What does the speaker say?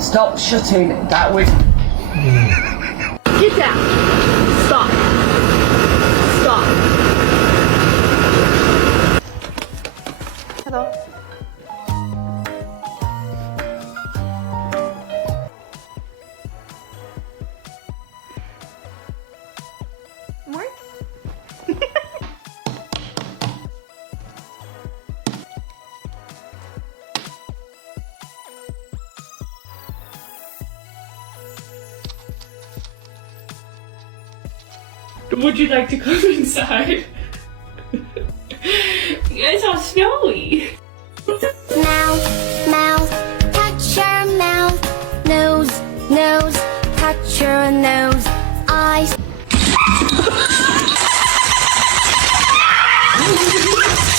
Stop shutting that window. Get down. Stop. Stop. Hello. More? Would you like to come inside? It's all snowy.